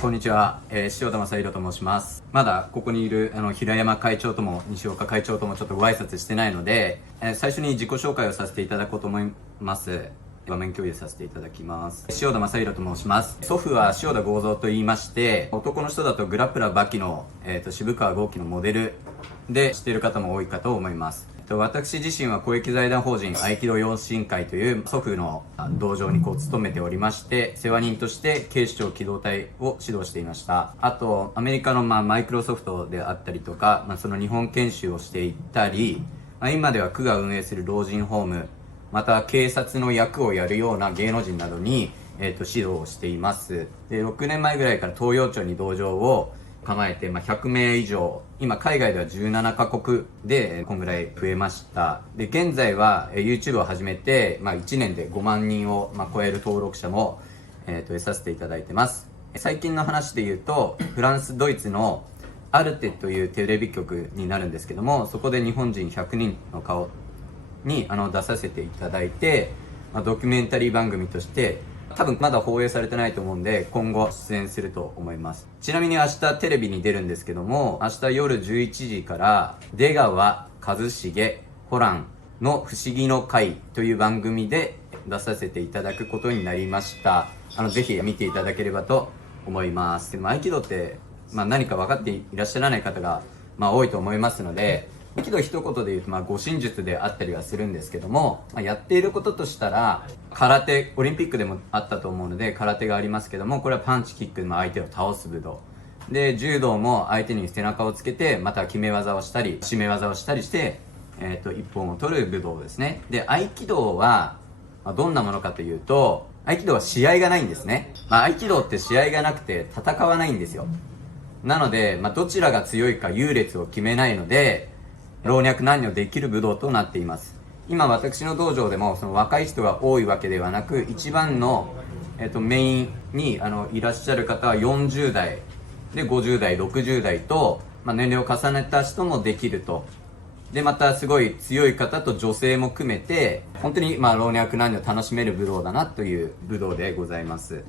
こんにちは、塩田正宏と申します。まだここにいる平山会長とも西岡会長ともちょっとご挨拶してないので、最初に自己紹介をさせていただこうと思います。画面共有させていただきます。塩田正宏と申します。祖父は塩田剛三と言いまして、男の人だとグラップラーバキの、渋川豪樹のモデルで知っている方も多いかと思います。私自身は公益財団法人合気道養親会という祖父の道場に勤めておりまして、世話人として警視庁機動隊を指導していました。あとアメリカのマイクロソフトであったりとか、その日本研修をしていったり、今では区が運営する老人ホーム、また警察の役をやるような芸能人などに、指導をしています。で、6年前ぐらいから東洋町に道場を構えて、100名以上、今海外では17カ国でこんぐらい増えました。で、現在は YouTube を始めて、1年で5万人を超える登録者も、得させていただいてます。最近の話で言うと、フランス、ドイツのアルテというテレビ局になるんですけども、そこで日本人100人の顔に出させていただいて、ドキュメンタリー番組として多分まだ放映されてないと思うんで、今後出演すると思います。ちなみに明日テレビに出るんですけども、明日夜11時から出川一茂ホランの不思議の会という番組で出させていただくことになりました。ぜひ見ていただければと思います。合気道って、何か分かっていらっしゃらない方が、多いと思いますので、合気道一言で言うと、護身術であったりはするんですけども、やっていることとしたら、空手、オリンピックでもあったと思うので、空手がありますけども、これはパンチキックで相手を倒す武道。で、柔道も相手に背中をつけて、また決め技をしたり、締め技をしたりして、一本を取る武道ですね。で、合気道は、どんなものかというと、合気道は試合がないんですね。合気道って試合がなくて戦わないんですよ。なので、どちらが強いか優劣を決めないので、老若男女できる武道となっています。今私の道場でもその若い人が多いわけではなく、一番の、メインにいらっしゃる方は40代で50代60代と、年齢を重ねた人もできると。でまたすごい強い方と女性も含めて本当に老若男女楽しめる武道だなという武道でございます。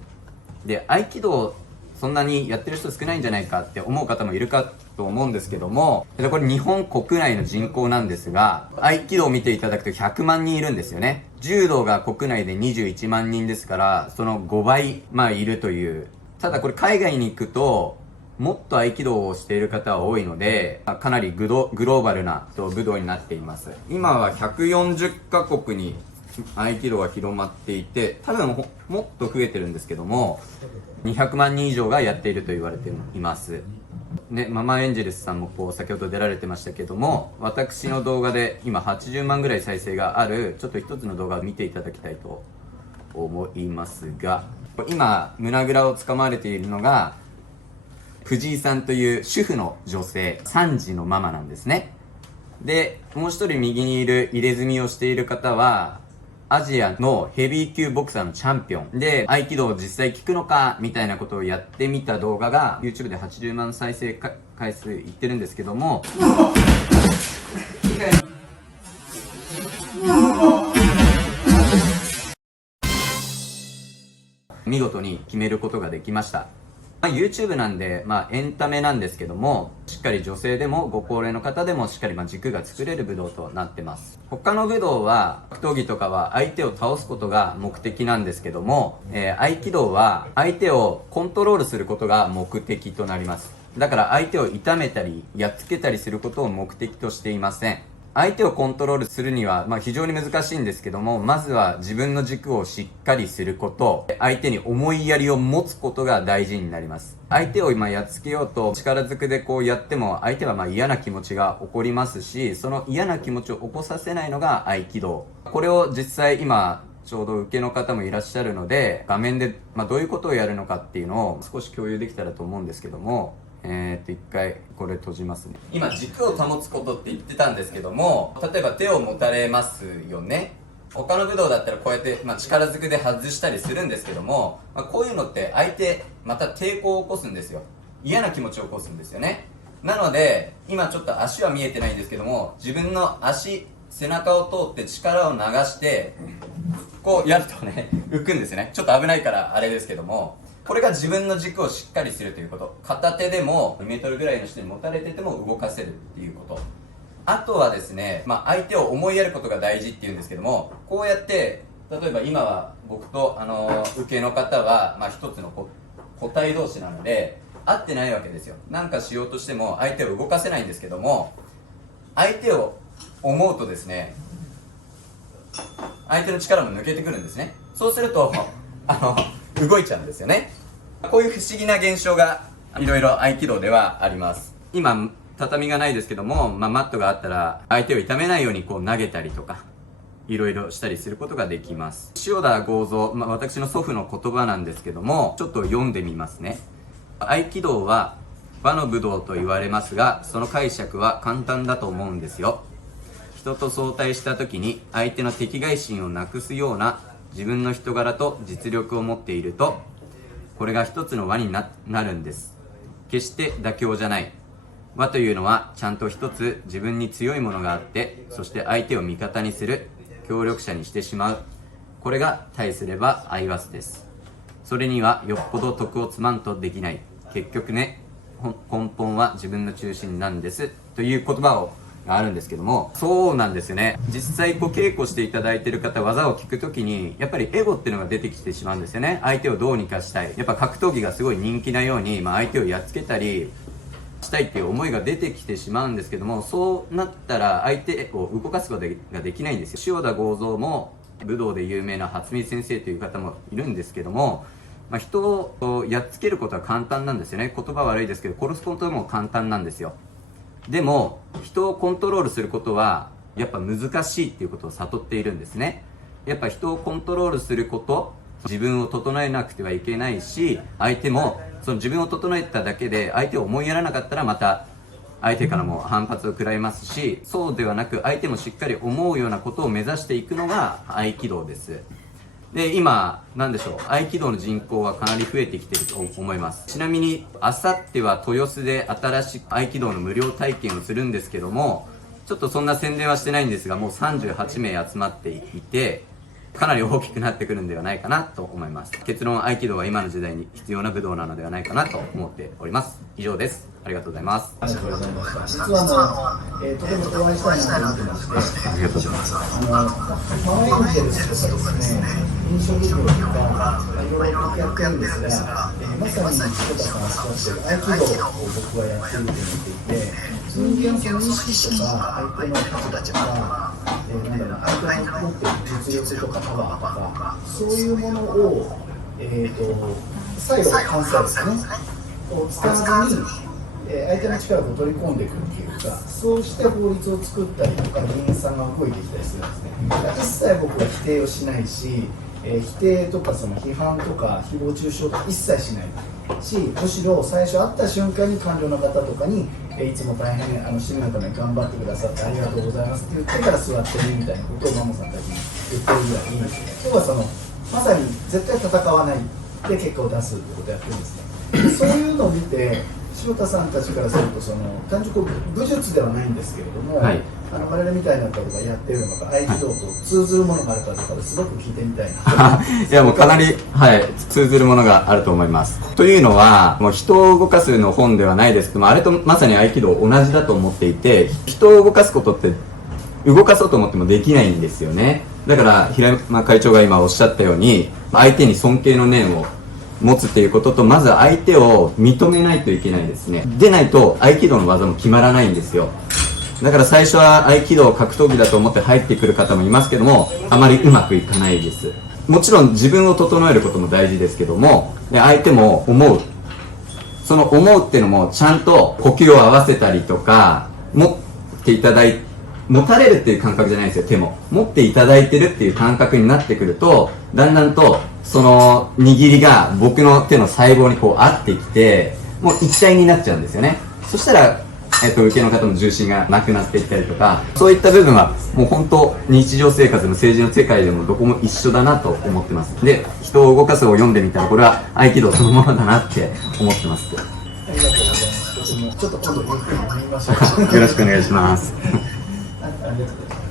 で、合気道そんなにやってる人少ないんじゃないかって思う方もいるかと思うんですけども、これ日本国内の人口なんですが、合気道を見ていただくと100万人いるんですよね。柔道が国内で21万人ですから、その5倍いるという。ただこれ海外に行くともっと合気道をしている方は多いので、かなりグローバルな武道になっています。今は140カ国に合気道が広まっていて、多分もっと増えてるんですけども、200万人以上がやっていると言われています。ね、ママエンジェルスさんも先ほど出られてましたけども、私の動画で今80万ぐらい再生があるちょっと一つの動画を見ていただきたいと思いますが、今胸ぐらをつかまれているのが藤井さんという主婦の女性、3児のママなんですね。で、もう一人右にいる入れ墨をしている方はアジアのヘビー級ボクサーのチャンピオンで、合気道を実際聞くのかみたいなことをやってみた動画が YouTube で80万再生回数いってるんですけども、見事に決めることができました。YouTube なんで、エンタメなんですけども、しっかり女性でもご高齢の方でもしっかり軸が作れる武道となってます。他の武道は、格闘技とかは相手を倒すことが目的なんですけども、合気道は相手をコントロールすることが目的となります。だから相手を痛めたり、やっつけたりすることを目的としていません。相手をコントロールするには、非常に難しいんですけども、まずは自分の軸をしっかりすること、相手に思いやりを持つことが大事になります。相手をやっつけようと力ずくでやっても、相手は嫌な気持ちが起こりますし、その嫌な気持ちを起こさせないのが合気道。これを実際今、ちょうど受けの方もいらっしゃるので、画面でどういうことをやるのかっていうのを少し共有できたらと思うんですけども、一回これ閉じますね。今軸を保つことって言ってたんですけども、例えば手を持たれますよね。他の武道だったらこうやって、力ずくで外したりするんですけども、こういうのって相手また抵抗を起こすんですよ。嫌な気持ちを起こすんですよね。なので今ちょっと足は見えてないんですけども、自分の足、背中を通って力を流してこうやるとね浮くんですよね。ちょっと危ないからあれですけども、これが自分の軸をしっかりするということ。片手でも2メートルぐらいの人に持たれてても動かせるっていうこと。あとはですね、相手を思いやることが大事っていうんですけども、こうやって例えば今は僕と受けの方は、一つの個体同士なので合ってないわけですよ。なんかしようとしても相手を動かせないんですけども、相手を思うとですね、相手の力も抜けてくるんですね。そうすると動いちゃうんですよね。こういう不思議な現象がいろいろ合気道ではあります。今畳がないですけども、マットがあったら相手を痛めないようにこう投げたりとかいろいろしたりすることができます。塩田剛三、私の祖父の言葉なんですけども、ちょっと読んでみますね。合気道は和の武道と言われますが、その解釈は簡単だと思うんですよ。人と相対した時に相手の敵外心をなくすような自分の人柄と実力を持っていると、これが一つの輪に なるんです。決して妥協じゃない。輪というのはちゃんと一つ自分に強いものがあって、そして相手を味方にする協力者にしてしまう。これが対すればアイワスです。それにはよっぽど徳を積まんとできない。結局ね、根本は自分の中心なんですという言葉があるんですけども、そうなんですよね。実際稽古していただいている方、技を聞くときにやっぱりエゴっていうのが出てきてしまうんですよね。相手をどうにかしたい、やっぱ格闘技がすごい人気なように、相手をやっつけたりしたいっていう思いが出てきてしまうんですけども、そうなったら相手を動かすことができないんですよ。塩田剛三も武道で有名な初見先生という方もいるんですけども、人をやっつけることは簡単なんですよね。言葉悪いですけど殺すことも簡単なんですよ。でも人をコントロールすることはやっぱ難しいっていうことを悟っているんですね。やっぱ人をコントロールすること、自分を整えなくてはいけないし、相手もその自分を整えただけで相手を思いやらなかったらまた相手からも反発を食らいますし、そうではなく相手もしっかり思うようなことを目指していくのが合気道です。で、今なんでしょう、合気道の人口はかなり増えてきていると思います。ちなみにあさっては豊洲で新しい合気道の無料体験をするんですけども、ちょっとそんな宣伝はしてないんですが、もう38名集まっていてかなり大きくなってくるんではないかなと思います。結論、合気道は今の時代に必要な武道なのではないかなと思っております。以上です。ありがとうございます。ありがとうございました。実はとてもお会いしたいなと思ってまして、ありがとうございます。周りに出る人とかですね、飲食業とかいろいろやってるんですが、まさに柴田さんがおっしゃってる合気道を僕はやってると思っていて、人間その意識とか相手の立場とか、相手の持っている実力とかパワーとか、そういうものを最後の関西ですね、を使わずに相手の力を取り込んでいくっていうか、そうして法律を作ったりとか議員さんが動いてきたりするんですね。一切僕は否定をしないし、否定とかその批判とか誹謗中傷とか一切しないし、むしろ最初会った瞬間に官僚の方とかにいつも大変市民のために頑張ってくださってありがとうございますって言ってから座ってねみたいなことをマモさんたちに言ってるぐらい、今日はそのまさに絶対戦わないで結果を出すってことをやってるんですね。そういうのを見て柴田さんたちからすると単純に武術ではないんですけれども、はい、我々みたいな方がやってるのか合気道と通ずるものがあるかとかすごく聞いてみたいな。いや、もうかなり、通ずるものがあると思います。というのはもう人を動かすの本ではないですけども、あれとまさに合気道同じだと思っていて、人を動かすことって動かそうと思ってもできないんですよね。だから平山会長が今おっしゃったように、相手に尊敬の念を持つっていうことと、まず相手を認めないといけないですね。でないと合気道の技も決まらないんですよ。だから最初は合気道格闘技だと思って入ってくる方もいますけども、あまりうまくいかないです。もちろん自分を整えることも大事ですけども、相手も思う、その思うっていうのもちゃんと呼吸を合わせたりとか、持っていただいて持たれるっていう感覚じゃないんですよ。手も持っていただいてるっていう感覚になってくると、だんだんとその握りが僕の手の細胞にこう合ってきて、もう一体になっちゃうんですよね。そしたら受けの方の重心がなくなっていったりとか、そういった部分はもう本当日常生活でも政治の世界でもどこも一緒だなと思ってます。で、人を動かすを読んでみたら、これは合気道そのものだなって思ってます。ありがとうございます。ちょっと今度ゆっくり見ましょう。よろしくお願いします。ありがとうございます。